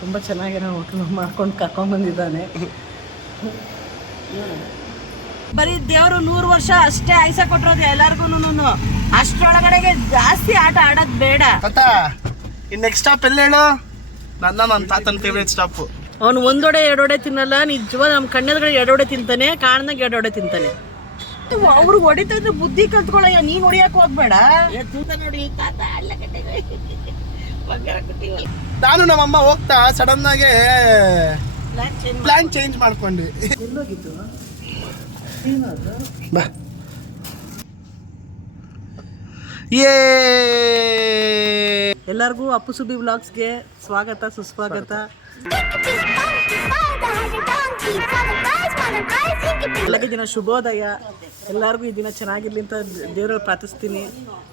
ತುಂಬ ಚೆನ್ನಾಗಿರೋ ಹೋಟ್ಲು ಮಾಡ್ಕೊಂಡು ಕರ್ಕೊಂಡ್ಬಂದಿದ್ದಾನೆ. ಬರೀ ದೇವರು 100 ವರ್ಷ ಅಷ್ಟೇ ಆಯ್ಸ ಕೊಟ್ಟಿರೋದು ಎಲ್ಲಾರ್ಗು. ಅಷ್ಟರೊಳಗಡೆಗೆ ಜಾಸ್ತಿ ಆಟ ಆಡೋದು ಬೇಡ. ನೆಕ್ಸ್ಟ್ ಸ್ಟಾಪ್ ಎಲ್ಲ ಹೇಳು. ನನ್ನ ತಾತನ ಫೇವ್ರೇಟ್ ಸ್ಟಾಪ್. ಅವನು ಒಂದೊಡೆ ಎರಡೊಡೆ ತಿನ್ನಲ್ಲ, ನಿಜವಾದ ನಮ್ಮ ಕಣ್ಣೆದುರುಗಡೆ ಎರಡೊಡೆ ತಿಂತಾನೆ, ಕಾರಣದಾಗ ಎರಡೊಡೆ ತಿಂತಾನೆ. ಅವ್ರು ಹೊಡಿತಾ ಇದ್ರೆ ಬುದ್ಧಿ ಕಲ್ತ್ಕೊಳ್ಳಯ್ಯ, ನೀನ್ ಹೊಡಿಯಕ್ ಹೋಗ್ಬೇಡ. ನಾನು ನಮ್ಮಮ್ಮ ಹೋಗ್ತಾ ಸಡನ್ ಆಗಿ ಪ್ಲಾನ್ ಚೇಂಜ್ ಮಾಡ್ಕೊಂಡ್ವಿ. ಬಾ ಎಲ್ಲರಿಗೂ ಅಪ್ಪು ಸುಬ್ಬಿ ವ್ಲಾಗ್ಸ್ಗೆ ಸ್ವಾಗತ ಸುಸ್ವಾಗತ. ಎಲ್ಲರಿಗೆ ದಿನ ಶುಭೋದಯ. ಎಲ್ಲರಿಗೂ ಈ ದಿನ ಚೆನ್ನಾಗಿರ್ಲಿ ಅಂತ ದೇವರಲ್ಲಿ ಪ್ರಾರ್ಥಿಸ್ತೀನಿ.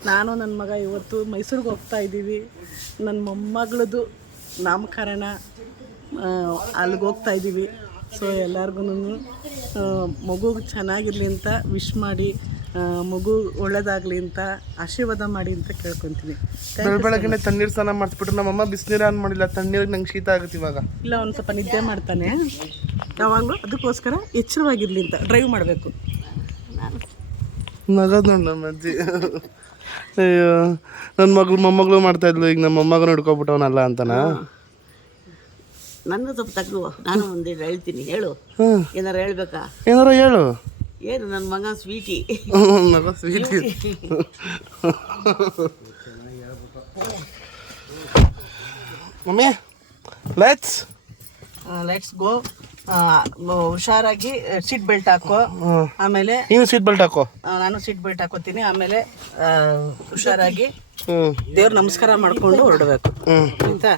ನಾನು ನನ್ನ ಮಗ ಇವತ್ತು ಮೈಸೂರಿಗೆ ಹೋಗ್ತಾ ಇದ್ದೀವಿ. ನನ್ನ ಮೊಮ್ಮಗಳದು ನಾಮಕರಣ, ಅಲ್ಲಿಗೆ ಹೋಗ್ತಾ ಇದ್ದೀವಿ. ಸೊ ಎಲ್ಲರಿಗೂ ಮಗು ಚೆನ್ನಾಗಿರಲಿ ಅಂತ ವಿಶ್ ಮಾಡಿ, ಮಗು ಒಳ್ಳೇದಾಗಲಿ ಅಂತ ಆಶೀರ್ವಾದ ಮಾಡಿ ಅಂತ ಕೇಳ್ಕೊತೀನಿ. ಬೆಳಗ್ಗೆ ತಣ್ಣೀರು ಸ್ನಾನ ಮಾಡಿಸ್ಬಿಟ್ರು. ನಮ್ಮಮ್ಮ ಬಿಸಿನೀರು ಆನ್ ಮಾಡಿಲ್ಲ, ತಣ್ಣೀರಿಗೆ ನಂಗೆ ಶೀತ ಆಗುತ್ತೆ ಇವಾಗ. ಇಲ್ಲ, ಒಂದು ಸ್ವಲ್ಪ ನಿದ್ದೆ ಮಾಡ್ತಾನೆ ಯಾವಾಗಲೂ, ಅದಕ್ಕೋಸ್ಕರ ಎಚ್ಚರವಾಗಿರಲಿ ಅಂತ ಡ್ರೈವ್ ಮಾಡಬೇಕು. ನಗದು ನೋಡಿ ನಮ್ಮ ಅಜ್ಜಿ. ಅಯ್ಯೋ, ನನ್ನ ಮೊಮ್ಮಗಳು ಮಾಡ್ತಾ ಇದ್ಲು, ಈಗ ನಮ್ಮ ಮೊಮ್ಮಗನ ಹಿಡ್ಕೊಬಿಟ್ಟವನಲ್ಲ ಅಂತನಾ? ನನ್ನ ಸ್ವಲ್ಪ ತಗ್ಗುವ, ನಾನು ಒಂದೇನು ಹೇಳ್ತೀನಿ, ಹೇಳು. ಏನಾರು ಹೇಳ್ಬೇಕಾ? ಏನಾರ ಹೇಳು. ಏನು ನನ್ನ ಮಗ ಸ್ವೀಟಿ. ಮಗ ಸ್ವೀಟಿ. Mummy let's go. ಹುಷಾರಾಗಿ ಸೀಟ್ ಬೆಲ್ಟ್ ಹಾಕೋ. ಆಮೇಲೆ ನೀನು ಸೀಟ್ ಬೆಲ್ಟ್ ಹಾಕೋ, ನಾನು ಸೀಟ್ ಬೆಲ್ಟ್ ಹಾಕೋತೀನಿ. ಆಮೇಲೆ ಹುಷಾರಾಗಿ ದೇವ್ರ ನಮಸ್ಕಾರ ಮಾಡ್ಕೊಂಡು ಹೊರಡಬೇಕು ಆಯ್ತಾ?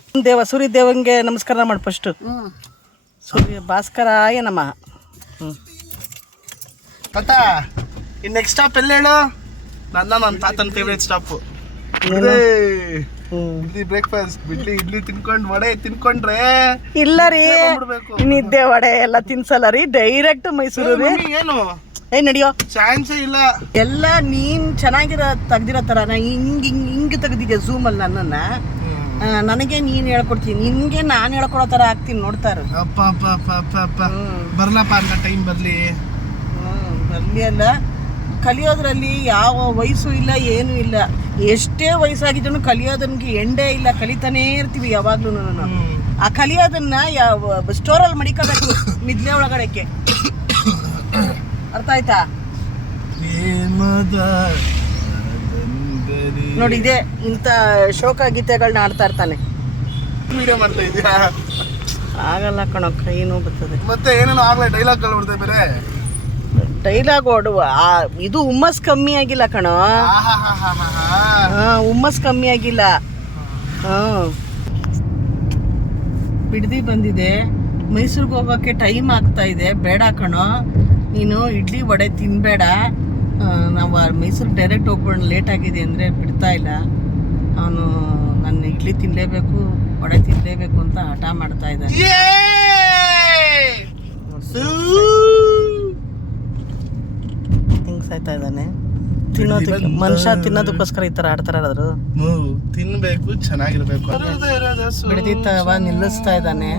ಸೂರ್ಯ ದೇವಂಗೆ ನಮಸ್ಕಾರ ಮಾಡಿ ಫಸ್ಟ್. ಸೂರ್ಯ ಭಾಸ್ಕರಾಯ ನಮಃ. ತಾತ, ನೆಕ್ಸ್ಟ್ ಸ್ಟಾಪ್ ಎಲ್ಲ ಹೇಳು. ನನ್ನ ತಾತನ favourite stop. Idli breakfast, idli ತಿನ್ಕೊಂಡು ವಡೆ ತಿನ್ಕೊಂಡ್ರೆ ಇಲ್ಲ ರೀ, ನಿದ್ದೆ ವಡೆ ಎಲ್ಲ ತಿನ್ಸಲ್ಲ ರೀ, ಡೈರೆಕ್ಟ್ ಮೈಸೂರು. ಏನು ನಡಿಯೋ ಚಾನ್ಸೇ ಇಲ್ಲ. ಎಲ್ಲ ನೀನ್ ಚೆನ್ನಾಗಿರೋ ತೆಗ್ದಿರೋ ತರ ಹಿಂಗ್ ತೆಗ್ದಿದ್ಯಾ ಝೂಮ್ ಅಲ್ಲಿ ನನ್ನನ್ನ. ನನಗೆ ನೀನ್ ಹೇಳ್ಕೊಡ್ತೀನಿ, ನಿನ್ಗೆ ನಾನು ಹೇಳ್ಕೊಡೋ ತರ ಆಗ್ತೀನಿ, ನೋಡ್ತಾ ಇರು. ಬರ್ಲಪ್ಪ ಅಂತ ಟೈಮ್ ಬರ್ಲಿ. ಬರ್ಲಿ ಅಲ್ಲ, ಕಲಿಯೋದ್ರಲ್ಲಿ ಯಾವ ವಯಸ್ಸು ಇಲ್ಲ, ಏನೂ ಇಲ್ಲ. ಎಷ್ಟೇ ವಯಸ್ಸಾಗಿದ್ರು ಕಲಿಯೋದನ್ಗೆ ಎಂಡೇ ಇಲ್ಲ, ಕಲಿತಾನೇ ಇರ್ತೀವಿ ಯಾವಾಗ್ಲೂ. ಆ ಕಲಿಯೋದನ್ನ ಸ್ಟೋರಲ್ಲಿ ಮಡಿಕೋಬೇಕು, ನಿದ್ದೆ ಒಳಗಡೆಕ್ಕೆ. ಅರ್ಥ ಆಯ್ತಾ? ನೋಡಿ, ಇದೆ ಇಂಥ ಶೋಕ ಗೀತೆಗಳನ್ನ ಆಡ್ತಾ ಇರ್ತಾನೆ. ವಿಡಿಯೋ ಮಾಡ್ತಾ ಇದೀಯಾ? ಆಗಲ್ಲ ಕಣೋ, ಕೈ ನೋವು ಬರ್ತದೆ. ಮತ್ತೆ ಏನೇನೋ ಆಗ್ಲೇ ಡೈಲಾಗ್ಗಳು ಬಿಡ್ತೇವೆ ಬೇರೆ. ಡೈಲಾಗ್ ಓಡುವ ಇದು ಹುಮ್ಮಸ್ ಕಮ್ಮಿ ಆಗಿಲ್ಲ ಕಣೋ. ಹುಮ್ಮಸ್ ಕಮ್ಮಿ ಆಗಿಲ್ಲ. ಬಿಡದಿ ಬಂದಿದೆ, ಮೈಸೂರಿಗೆ ಹೋಗೋಕ್ಕೆ ಟೈಮ್ ಆಗ್ತಾ ಇದೆ. ಬೇಡ ಕಣೋ, ನೀನು ಇಡ್ಲಿ ವಡೆ ತಿನ್ಬೇಡ. ನಾವು ಮೈಸೂರಿಗೆ ಡೈರೆಕ್ಟ್ ಹೋಗ್ಬೇಡ, ಲೇಟ್ ಆಗಿದೆ ಅಂದರೆ ಬಿಡ್ತಾ ಇಲ್ಲ ಅವನು. ನನ್ನ ಇಡ್ಲಿ ತಿನ್ನಲೇಬೇಕು, ವಡೆ ತಿನ್ನಲೇಬೇಕು ಅಂತ ಹಠ ಮಾಡ್ತಾ ಇದ್ದಾನೆ. ಸಾಯ್ತಾ ಇದ್ದಾನೆ ತಿನ್ನೋದಕ್ಕೆ. ಮನುಷ್ಯ ತಿನ್ನೋದಕ್ಕೋಸ್ಕರ ಈ ತರ ಆಡ್ತಾರ. ತಿನ್ಬೇಕು, ಚೆನ್ನಾಗಿರ್ಬೇಕು. ಬಿಡದಿತ್ತವ ನಿಲ್ಲಿಸ್ತಾ ಇದ್ದಾನೆ.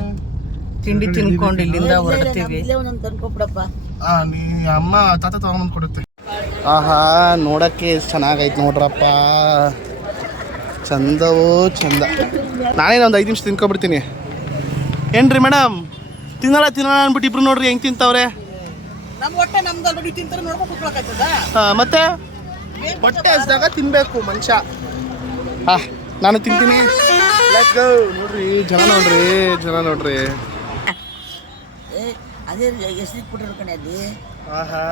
ತಿಂಡಿ ತಿನ್ಕೊಂಡು ಇಲ್ಲಿಂದ ಹೊರಡ್ತೀವಿ. ನೀ ಅಮ್ಮ ತಾತ ತಗೊಂಡ್ ಕೊಡುತ್ತೆ. ಆಹಾ, ನೋಡಕ್ಕೆ ಎಷ್ಟು ಚೆನ್ನಾಗೈತೆ ನೋಡ್ರಪ್ಪ, ಚಂದವೋ ಚಂದ. ನಾನೇನು ಒಂದು 5 ನಿಮಿಷ ತಿನ್ಕೊಬಿಡ್ತೀನಿ. ಏನ್ರಿ ಮೇಡಮ್, ತಿನ್ನೋಣ ಅಂದ್ಬಿಟ್ಟು ಇಬ್ರು ನೋಡ್ರಿ ಹೆಂಗ್ ತಿಂತವ್ರೆ. ಮತ್ತೆ ಹೊಟ್ಟೆ ಹಸ್ದಾಗ ತಿನ್ಬೇಕು ಮನುಷ್ಯ. ನಾನು ತಿಂತೀನಿ. ನೋಡ್ರಿ ಜನ, ನೋಡ್ರಿ. ಆಹಾ,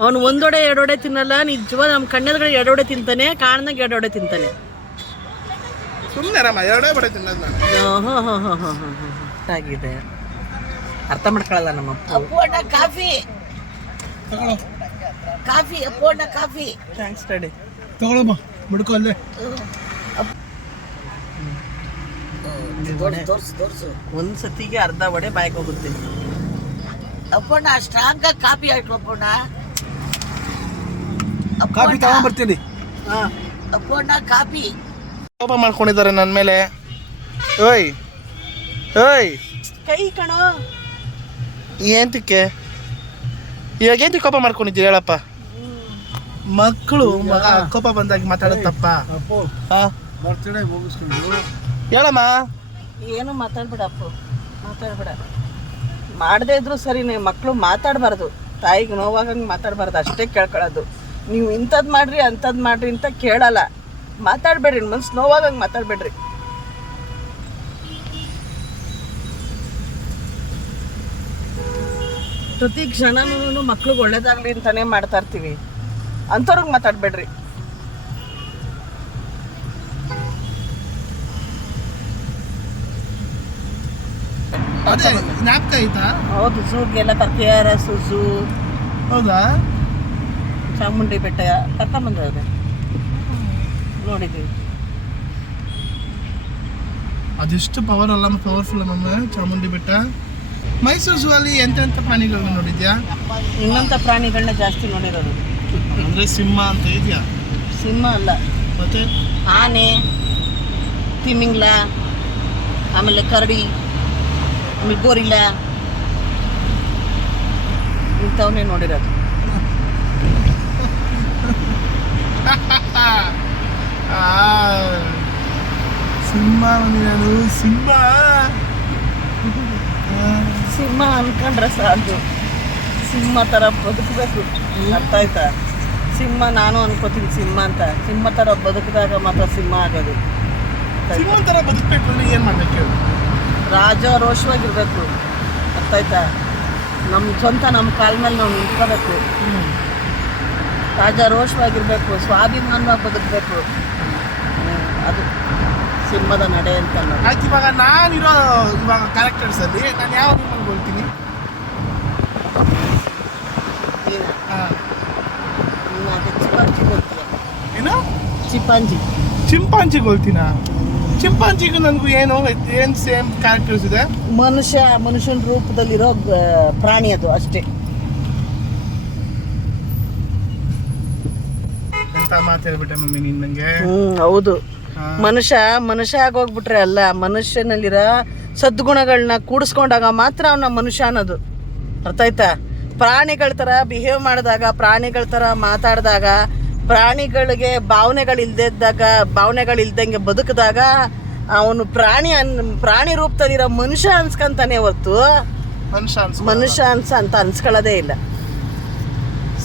ಅವನು ಒಂದೊಡೆ ಎರಡೊಡೆ ತಿನ್ನಲ್ಲ, ನಿಜವಾದ ನಮ್ಮ ಕಣ್ಣೆದುರುಗಡೆ ಎರಡೊಡೆ ತಿಂತಾನೆ, ಕಾರಣದಾಗ ಎರಡೊಡೆ ತಿಂತಾನೆ. ಸುಮ್ಮನೆ ಎರಡೇ ಬಡೆ ತಿನ್ನೋದು ನಾನು. ಆಗಿದೆ, ಅರ್ಥ ಮಾಡ್ಕೊಳ್ಳಲ್ಲ ನಮ್ಮ ಕಾಫಿ. Thanks daddy. ತಗೊಳಮ್ಮ, ಮುಡ್ಕೊ ಅಲ್ಲೇ. ಒಂದು ಸತಿಗೆ ಅರ್ಧ ವಡೆ ಬಾಯಿಗೆ ಹೋಗುತ್ತೆ. ಅಪ್ಪಣ್ಣ ಸ್ಟ್ರಾಂಗ್ ಕಾಫಿ ಹಾಕೋಪ್ಪಣ್ಣ. ಕಾಫಿ ತಗೊಂಡ್ಬರ್ತೀನಿ. ಹಾಂ ಕಾಪಿ ಕೋಪ ಮಾಡ್ಕೊಂಡಿದ್ದಾರೆ ನನ್ನ ಮೇಲೆ. ಓಯ್ ಓಯ್ ಕೈ ಕಣೋ. ಏಂತಕ್ಕೆ ಇವಾಗ ಏಂತಕ್ಕೆ ಕೋಪ ಮಾಡ್ಕೊಂಡಿದ್ದೀರಿ ಹೇಳಪ್ಪ? ಮಕ್ಕಳು ಮಗ ಕೋಪ ಬಂದಾಗ ಮಾತಾಡುತ್ತಪ್ಪ. ಅಪ್ಪು ಹಾಂ ಬರ್ತಡೇ ಮುಗಿಸ್ಕೊಂಡು ಹೇಳಮ್ಮ. ಏನು ಮಾತಾಡ್ಬೇಡಪ್ಪ, ಮಾತಾಡ್ಬೇಡ. ಮಾಡದೇ ಇದ್ರು ಸರಿನೇ, ಮಕ್ಕಳು ಮಾತಾಡಬಾರ್ದು, ತಾಯಿಗೆ ನೋವಾಗಂಗೆ ಮಾತಾಡಬಾರ್ದು, ಅಷ್ಟೇ ಕೇಳ್ಕೊಳ್ಳೋದು. ನೀವು ಇಂಥದ್ದು ಮಾಡ್ರಿ ಅಂಥದ್ದು ಮಾಡ್ರಿ ಅಂತ ಕೇಳಲ್ಲ. ಮಾತಾಡಬೇಡ್ರಿ, ಮನ್ಸು ನೋವಾಗಂಗೆ ಮಾತಾಡಬೇಡ್ರಿ. ಪ್ರತಿ ಕ್ಷಣನೂ ಮಕ್ಳಿಗೆ ಒಳ್ಳೇದಾಗಲಿ ಅಂತಾನೆ ಮಾಡ್ತಾ ಇರ್ತೀವಿ, ಅಂಥವ್ರಿಗೆ ಮಾತಾಡಬೇಡ್ರಿ. ಅದೇ ಜ್ಞಾಪಕ ಆಯ್ತಾ? ಹೌದು, ಝೂಗೆಲ್ಲ KRS ಝೂ, ಹೌದಾ? ಚಾಮುಂಡಿ ಬೆಟ್ಟ ಕರ್ಕೊಂಬಂದವ್ರೆ, ನೋಡಿದ್ದೀವಿ. ಅದೆಷ್ಟು ಪವರ್ ಅಲ್ಲ, ಪವರ್ಫುಲ್ ಅಮ್ಮ ಚಾಮುಂಡಿ ಬೆಟ್ಟ. ಮೈಸೂರು ಝೂ ಅಲ್ಲಿ ಎಂತೆಂಥ ಪ್ರಾಣಿಗಳನ್ನ ನೋಡಿದ್ಯಾ? ಇನ್ನಂಥ ಪ್ರಾಣಿಗಳನ್ನ ಜಾಸ್ತಿ ನೋಡಿರೋದು. ಅಂದರೆ ಸಿಂಹ ಅಂತ ಇದೆಯಾ? ಸಿಂಹ ಅಲ್ಲ, ಮತ್ತೆ ಆನೆ, ತಿಮಿಂಗ್ಲ, ಆಮೇಲೆ ಕರಡಿ, ಆಮೇಲೆ ಗೋರಿಲ್ಲ, ಇಂಥವನ್ನೇ ನೋಡಿರೋದು. ಸಿಂಹ ನಾನು ಸಿಂಹ ಸಿಂಹ ಅನ್ಕೊಂಡ್ರೆ ಸಾಕು, ಸಿಂಹ ಥರ ಬದುಕಬೇಕು, ಅರ್ಥ ಆಯ್ತಾ? ಸಿಂಹ ನಾನು ಅನ್ಕೋತೀನಿ ಸಿಂಹ ಅಂತ, ಸಿಂಹ ಥರ ಬದುಕಿದಾಗ ಮಾತ್ರ ಸಿಂಹ ಆಗೋದು. ಸಿಂಹ ಥರ ಬದುಕಬೇಕು ಅಂದ್ರೆ ಏನು ಮಾಡ್ಬೇಕು ಹೇಳು? ರಾಜಾರೋಷವಾಗಿರ್ಬೇಕು, ಅರ್ಥ ಆಯ್ತಾ? ನಮ್ಮ ಸ್ವಂತ ನಮ್ಮ ಕಾಲ ಮೇಲೆ ನಾವು ನಿಂತ್ಕೋಬೇಕು, ರಾಜಾರೋಷವಾಗಿರ್ಬೇಕು, ಸ್ವಾಭಿಮಾನವಾಗಿ ಬದುಕಬೇಕು. ಅದು ಸಿಂಹದ ನಡೆ ಅಂತ ಅನ್ನೋದು. ಆಯ್ತು, ಇವಾಗ ನಾನಿರೋ ಇವಾಗ ಕ್ಯಾರೆಕ್ಟರ್ಸಲ್ಲಿ ನಾನು ಯಾವ ನಿಮ್ಮನ್ನು ಹೇಳ್ತೀನಿ? ನೀನು ಹಾಂ, ನೀನು ಅದೇ ಚಿಪಾಂಜಿಗೆ ಹೋಗ್ತೀಯ. ಏನು? ಚಿಪಾಂಜಿ. ಚಿಂಪಾಂಜಿಗೆ ಹೋಗ್ತೀನ? ಚಿಂಪಾಂಜಿಗೂ ನನಗೂ ಏನು ಸೇಮ್ ಕ್ಯಾರೆಕ್ಟರ್ಸ್ ಇದೆ? ಮನುಷ್ಯನ ರೂಪದಲ್ಲಿರೋ ಪ್ರಾಣಿ ಅದು, ಅಷ್ಟೇ. ಎಂತ ಮಾತು ಹೇಳ್ಬಿಟ್ಟೆ ಮಮ್ಮಿ ನೀನು ನನಗೆ. ಹೌದು. ಮನುಷ್ಯ ಆಗೋಗ್ಬಿಟ್ರೆ ಅಲ್ಲ, ಮನುಷ್ಯನಲ್ಲಿರೋ ಸದ್ಗುಣಗಳನ್ನ ಕೂಡಿಸ್ಕೊಂಡಾಗ ಮಾತ್ರ ಅವನ ಮನುಷ್ಯ ಅನ್ನೋದು, ಅರ್ಥ ಆಯ್ತಾ? ಪ್ರಾಣಿಗಳ ಥರ ಬಿಹೇವ್ ಮಾಡಿದಾಗ, ಪ್ರಾಣಿಗಳ ಥರ ಮಾತಾಡಿದಾಗ, ಪ್ರಾಣಿಗಳಿಗೆ ಭಾವನೆಗಳಿಲ್ದಂಗೆ ಬದುಕಿದಾಗ ಅವನು ಪ್ರಾಣಿ ರೂಪದಲ್ಲಿರೋ ಮನುಷ್ಯ ಅನ್ಸ್ಕೊಂತಾನೆ ಹೊರ್ತು ಮನುಷ್ಯ ಅಂತ ಅನ್ಸ್ಕೊಳ್ಳೋದೇ ಇಲ್ಲ.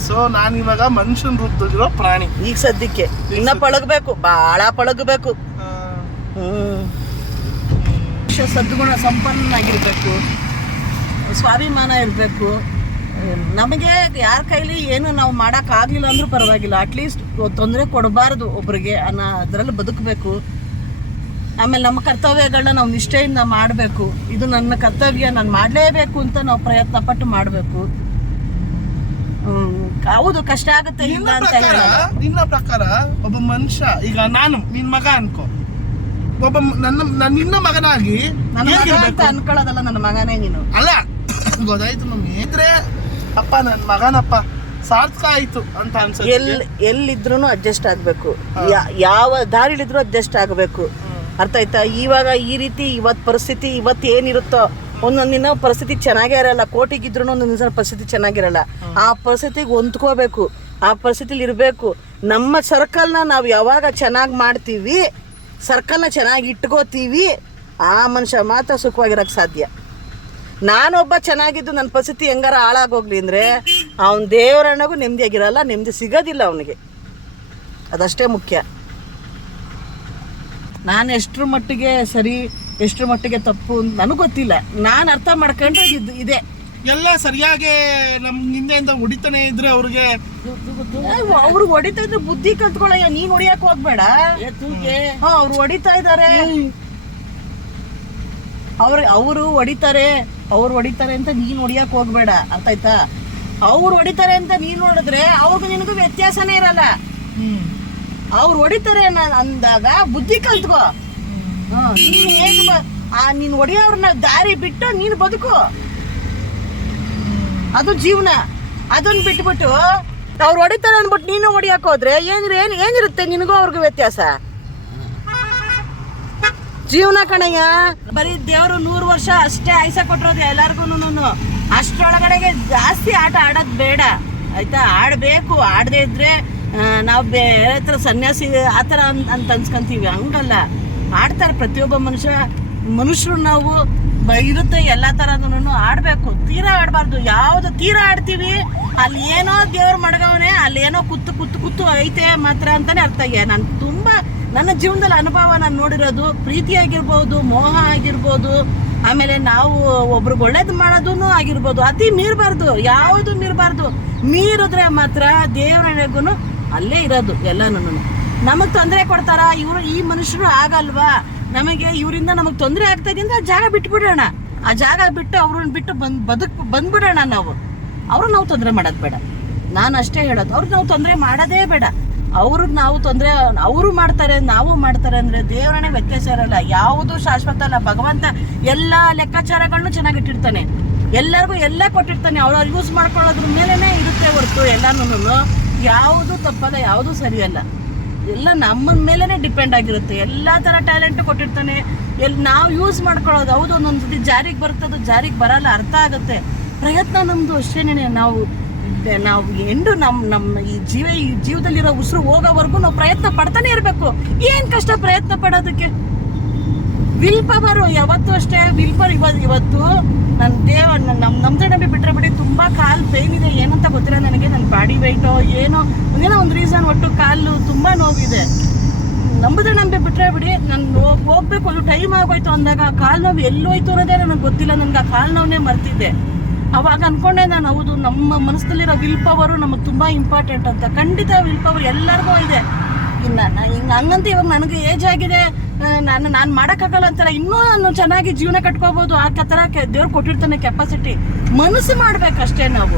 ಸೊ ನಾನು ಇವಾಗ ಮನುಷ್ಯನ ರೂಪದಲ್ಲಿರೋ ಪ್ರಾಣಿ ಈಗ ಸದ್ಯಕ್ಕೆ. ಇನ್ನ ಪಳಗಬೇಕು, ಭಾಳ ಪಳಗಬೇಕು. ಮನುಷ್ಯ ಸದ್ಗುಣ ಸಂಪನ್ನನಾಗಿರ್ಬೇಕು, ಸ್ವಾಭಿಮಾನ ಇರಬೇಕು. ನಮಗೆ ಯಾರ ಕೈಲಿ ಏನು ನಾವು ಮಾಡೋಕ್ಕಾಗಲಿಲ್ಲ ಅಂದ್ರೂ ಪರವಾಗಿಲ್ಲ, ಅಟ್ಲೀಸ್ಟ್ ತೊಂದರೆ ಕೊಡಬಾರ್ದು ಒಬ್ರಿಗೆ ಅನ್ನೋ ಅದರಲ್ಲಿ ಬದುಕಬೇಕು. ಆಮೇಲೆ ನಮ್ಮ ಕರ್ತವ್ಯಗಳನ್ನ ನಾವು ನಿಷ್ಠೆಯಿಂದ ಮಾಡಬೇಕು. ಇದು ನನ್ನ ಕರ್ತವ್ಯ, ನಾನು ಮಾಡಲೇಬೇಕು ಅಂತ ನಾವು ಪ್ರಯತ್ನ ಪಟ್ಟು ಮಾಡಬೇಕು. ಹೌದು, ಕಷ್ಟ ಆಗುತ್ತೆ ಇಲ್ಲ ಅಂತ ಹೇಳಲ್ಲ. ನಿನ್ನ ಪ್ರಕಾರ ಒಬ್ಬ ಮನುಷ್ಯ, ಈಗ ನಾನು ನಿನ್ನ ಮಗ ಅನ್ಕೋ, ಒಬ್ಬ ನಿನ್ನ ಮಗನಾಗಿ ನನ್ನ ಮಗ ಅಂತ ಅನ್ಕೊಳ್ಳೋದಲ್ಲ, ನನ್ನ ಮಗನೇ ನೀನು. ಅಲ್ಲ, ಗೊತ್ತಾಯ್ತು ಮಮ್ಮಿ. ಇದ್ರೆ ಅಪ್ಪ ನನ್ನ ಮಗನಪ್ಪ ಸಾರ್ಥಕ ಆಯ್ತು ಅಂತ ಅನ್ಸುತ್ತೆ. ಎಲ್ಲಿದ್ರು ಅಡ್ಜಸ್ಟ್ ಆಗಬೇಕು, ಯಾವ ದಾರಿಲಿದ್ರು ಅಡ್ಜಸ್ಟ್ ಆಗಬೇಕು, ಅರ್ಥ ಆಯ್ತಾ? ಇವಾಗ ಈ ರೀತಿ ಇವತ್ತು ಪರಿಸ್ಥಿತಿ ಇವತ್ತು ಏನಿರುತ್ತೋ, ಒಂದೊಂದು ದಿನ ಪರಿಸ್ಥಿತಿ ಚೆನ್ನಾಗೇ ಇರಲ್ಲ, ಕೋಟಿಗಿದ್ರು ಒಂದೊಂದು ದಿನ ಪರಿಸ್ಥಿತಿ ಚೆನ್ನಾಗಿರಲ್ಲ. ಆ ಪರಿಸ್ಥಿತಿಗೆ ಹೊಂದ್ಕೋಬೇಕು, ಆ ಪರಿಸ್ಥಿತಿಲಿ ಇರಬೇಕು. ನಮ್ಮ ಸರ್ಕಲ್ನ ನಾವು ಯಾವಾಗ ಚೆನ್ನಾಗಿ ಮಾಡ್ತೀವಿ, ಸರ್ಕಲ್ನ ಚೆನ್ನಾಗಿ ಇಟ್ಕೋತೀವಿ, ಆ ಮನುಷ್ಯ ಮಾತ್ರ ಸುಖವಾಗಿರೋಕ್ಕೆ ಸಾಧ್ಯ. ನಾನೊಬ್ಬ ಚೆನ್ನಾಗಿದ್ದು ನನ್ನ ಪರಿಸ್ಥಿತಿ ಹೆಂಗಾರ ಹಾಳಾಗೋಗ್ಲಿ ಅಂದರೆ ಅವನ ದೇವರಣ್ಣಗೂ ನೆಮ್ಮದಿಯಾಗಿರಲ್ಲ, ನೆಮ್ಮದಿ ಸಿಗೋದಿಲ್ಲ ಅವನಿಗೆ. ಅದಷ್ಟೇ ಮುಖ್ಯ. ನಾನು ಎಷ್ಟರ ಮಟ್ಟಿಗೆ ಸರಿ, ಎಷ್ಟರ ಮಟ್ಟಿಗೆ ತಪ್ಪು ನನಗೆ ಗೊತ್ತಿಲ್ಲ. ನಾನು ಅರ್ಥ ಮಾಡ್ಕೊಂಡ್ರೆ ಇದೆ. ಎಲ್ಲ ಸರಿಯಾಗಿ ನಮ್ಮ ನಿಂದೆಯಿಂದ ಹೊಡಿತಾನೆ ಇದ್ರೆ ಅವ್ರಿಗೆ ಹೊಡಿತಾ ಇದ್ರೆ ಬುದ್ಧಿ ಕಲ್ತ್ಕೊಳ್ಳಯ್ಯ, ನೀನ್ ಹೊಡಿಯಕ್ ಹೋಗ್ಬೇಡ. ಅವ್ರು ಹೊಡಿತಾ ಇದಾರೆ, ಅವರು ಹೊಡಿತಾರೆ ಅಂತ ನೀನ್ ಹೊಡಿಯಕ್ ಹೋಗ್ಬೇಡ, ಅರ್ಥ ಆಯ್ತಾ? ಅವ್ರು ಹೊಡಿತಾರೆ ಅಂತ ನೀನ್ ನೋಡಿದ್ರೆ ಅವ್ರಿಗೂ ನಿನಗೂ ವ್ಯತ್ಯಾಸನೇ ಇರಲ್ಲ. ಅವ್ರು ಹೊಡಿತಾರೆ ಅಂದಾಗ ಬುದ್ಧಿ ಕಲ್ತ್ಕೋ. ನೀನ್ ಹೊಡಿಯೋರ್ನ ದಾರಿ ಬಿಟ್ಟು ನೀನು ಬದುಕು, ಅದು ಜೀವನ. ಅದನ್ನ ಬಿಟ್ಬಿಟ್ಟು ಅವ್ರು ಹೊಡಿತಾರೆ ಅಂದ್ಬಿಟ್ಟು ನೀನು ಹೊಡಿಯಕ್ಕೆ ಹೋದ್ರೆ ಏನಿರುತ್ತೆ ನಿನಗೂ ಅವ್ರಿಗೂ ವ್ಯತ್ಯಾಸ? ಜೀವನ ಕಣಯ್ಯ, ಬರೀ ದೇವರು 100 ವರ್ಷ ಅಷ್ಟೇ ಆಯ್ಸ ಕೊಟ್ಟಿರೋದು ಎಲ್ಲಾರ್ಗು. ಅಷ್ಟರೊಳಗಡೆಗೆ ಜಾಸ್ತಿ ಆಟ ಆಡೋದು ಬೇಡ ಆಯ್ತಾ. ಆಡಬೇಕು, ಆಡದೇ ಇದ್ರೆ ನಾವು ಬೇರೆ ಹತ್ರ ಸನ್ಯಾಸಿ ಆ ಥರ ಅಂತ ಅನ್ಸ್ಕೊಂತೀವಿ. ಹಂಗಲ್ಲ, ಆಡ್ತಾರೆ ಪ್ರತಿಯೊಬ್ಬ ಮನುಷ್ಯರು. ನಾವು ಇರುತ್ತೆ ಎಲ್ಲ ಥರದೂ ಆಡಬೇಕು. ತೀರಾ ಆಡಬಾರ್ದು. ಯಾವುದು ತೀರಾ ಆಡ್ತೀವಿ ಅಲ್ಲಿ ಏನೋ ದೇವ್ರ ಮಡಗವನೆ, ಅಲ್ಲಿ ಏನೋ ಕುತ್ತು ಐತೆ ಮಾತ್ರ ಅಂತಾನೆ ಅರ್ಥ. ನಾನು ತುಂಬ ನನ್ನ ಜೀವನದಲ್ಲಿ ಅನುಭವ ನಾನು ನೋಡಿರೋದು, ಪ್ರೀತಿ ಆಗಿರ್ಬೋದು, ಮೋಹ ಆಗಿರ್ಬೋದು, ಆಮೇಲೆ ನಾವು ಒಬ್ರಿಗೆ ಒಳ್ಳೇದು ಮಾಡೋದೂ ಆಗಿರ್ಬೋದು. ಅತಿ ಮೀರಬಾರ್ದು, ಯಾವುದು ಮೀರಬಾರ್ದು. ಮೀರಿದ್ರೆ ಮಾತ್ರ ದೇವರನೆಗೂ ಅಲ್ಲೇ ಇರೋದು ಎಲ್ಲನೂ. ನಮಗೆ ತೊಂದರೆ ಕೊಡ್ತಾರ ಇವರು, ಈ ಮನುಷ್ಯರು ಆಗಲ್ವಾ, ನಮಗೆ ಇವರಿಂದ ನಮಗೆ ತೊಂದರೆ ಆಗ್ತಾ ಇದೆ ಅಂದ್ರೆ ಆ ಜಾಗ ಬಿಟ್ಬಿಡೋಣ. ಆ ಜಾಗ ಬಿಟ್ಟು ಅವ್ರನ್ನ ಬಿಟ್ಟು ಬಂದ್ಬಿಡೋಣ. ನಾವು ತೊಂದರೆ ಮಾಡೋದು ಬೇಡ. ನಾನು ಅಷ್ಟೇ ಹೇಳೋದು, ಅವ್ರಿಗೆ ನಾವು ತೊಂದರೆ ಮಾಡೋದೇ ಬೇಡ. ಅವ್ರಿಗೆ ನಾವು ತೊಂದರೆ, ಅವರು ಮಾಡ್ತಾರೆ ನಾವು ಮಾಡ್ತಾರೆ ಅಂದರೆ ದೇವರನ್ನೇ ವ್ಯತ್ಯಾಸ ಇರಲ್ಲ. ಯಾವುದು ಶಾಶ್ವತ ಅಲ್ಲ. ಭಗವಂತ ಎಲ್ಲ ಲೆಕ್ಕಾಚಾರಗಳನ್ನು ಚೆನ್ನಾಗಿಟ್ಟಿರ್ತಾನೆ, ಎಲ್ಲರಿಗೂ ಎಲ್ಲ ಕೊಟ್ಟಿರ್ತಾನೆ. ಅವ್ರು ಯೂಸ್ ಮಾಡ್ಕೊಳ್ಳೋದ್ರ ಮೇಲೇ ಇರುತ್ತೆ ಹೊರತು ಎಲ್ಲನೂ ಯಾವುದು ತಪ್ಪಲ್ಲ, ಯಾವುದು ಸರಿಯಲ್ಲ. ಎಲ್ಲ ನಮ್ಮ ಮೇಲೇ ಡಿಪೆಂಡ್ ಆಗಿರುತ್ತೆ. ಎಲ್ಲ ಥರ ಟ್ಯಾಲೆಂಟು ಕೊಟ್ಟಿರ್ತಾನೆ. ನಾವು ಯೂಸ್ ಮಾಡ್ಕೊಳ್ಳೋದು. ಹೌದು, ಒಂದೊಂದು ಸತಿ ಜಾರಿಗೆ ಬರ್ತದೆ, ಜಾರಿಗೆ ಬರಲ್ಲ, ಅರ್ಥ ಆಗುತ್ತೆ. ಪ್ರಯತ್ನ ನಮ್ಮದು ಅಷ್ಟೇನೆ. ನಾವು ಎಂಡು ನಮ್ಮ ಈ ಜೀವದಲ್ಲಿರೋ ಉಸಿರು ಹೋಗೋವರೆಗೂ ನಾವು ಪ್ರಯತ್ನ ಪಡ್ತಾನೆ ಇರಬೇಕು. ಏನು ಕಷ್ಟ ಪ್ರಯತ್ನ ಪಡೋದಕ್ಕೆ? ವಿಲ್ ಪವರ್ ಯಾವತ್ತೂ ಅಷ್ಟೇ. ವಿಲ್ ಪವರ್ ಇವತ್ತು ನನ್ನ ನಮ್ದೇ ನಂಬಿ ಬಿಟ್ಟರೆ ಬಿಡಿ, ತುಂಬ ಕಾಲು ಪೇನ್ ಇದೆ. ಏನಂತ ಗೊತ್ತಿಲ್ಲ ನನಗೆ. ನನ್ನ ಬಾಡಿ ವೆಯ್ಟೋ ಏನೋ ಒಂದು ರೀಸನ್, ಒಟ್ಟು ಕಾಲು ತುಂಬ ನೋವಿದೆ. ನಂಬುದ್ರೆ ನಂಬಿ ಬಿಟ್ಟರೆ ಬಿಡಿ, ನಾನು ಹೋಗ್ಬೇಕು, ಒಂದು ಟೈಮ್ ಆಗೋಯ್ತು ಅಂದಾಗ ಕಾಲು ನೋವು ಎಲ್ಲೋಯ್ತು ಅನ್ನೋದೇ ನನಗೆ ಗೊತ್ತಿಲ್ಲ. ನನಗೆ ಆ ಕಾಲು ನೋವನ್ನೇ ಮರ್ತಿದ್ದೆ. ಅವಾಗ ಅನ್ಕೊಂಡೆ ನಾನು, ಹೌದು ನಮ್ಮ ಮನಸ್ಸಲ್ಲಿರೋ ವಿಲ್ ಪವರು ನಮಗೆ ತುಂಬ ಇಂಪಾರ್ಟೆಂಟ್ ಅಂತ. ಖಂಡಿತ ವಿಲ್ ಪವರ್ ಎಲ್ಲರಿಗೂ ಇದೆ. ಇನ್ನು ಹಿಂಗೆ ಹಂಗಂತ ಇವಾಗ ನನಗೆ ಏಜ್ ಆಗಿದೆ, ನಾನು ಮಾಡೋಕ್ಕಾಗಲ್ಲ ಅಂತಲ್ಲ. ಇನ್ನೂ ನಾನು ಚೆನ್ನಾಗಿ ಜೀವನ ಕಟ್ಕೋಬೋದು. ಆ ಥರ ದೇವ್ರು ಕೊಟ್ಟಿರ್ತಾನೆ ಕೆಪಾಸಿಟಿ. ಮನಸ್ಸು ಮಾಡಬೇಕಷ್ಟೇ. ನಾವು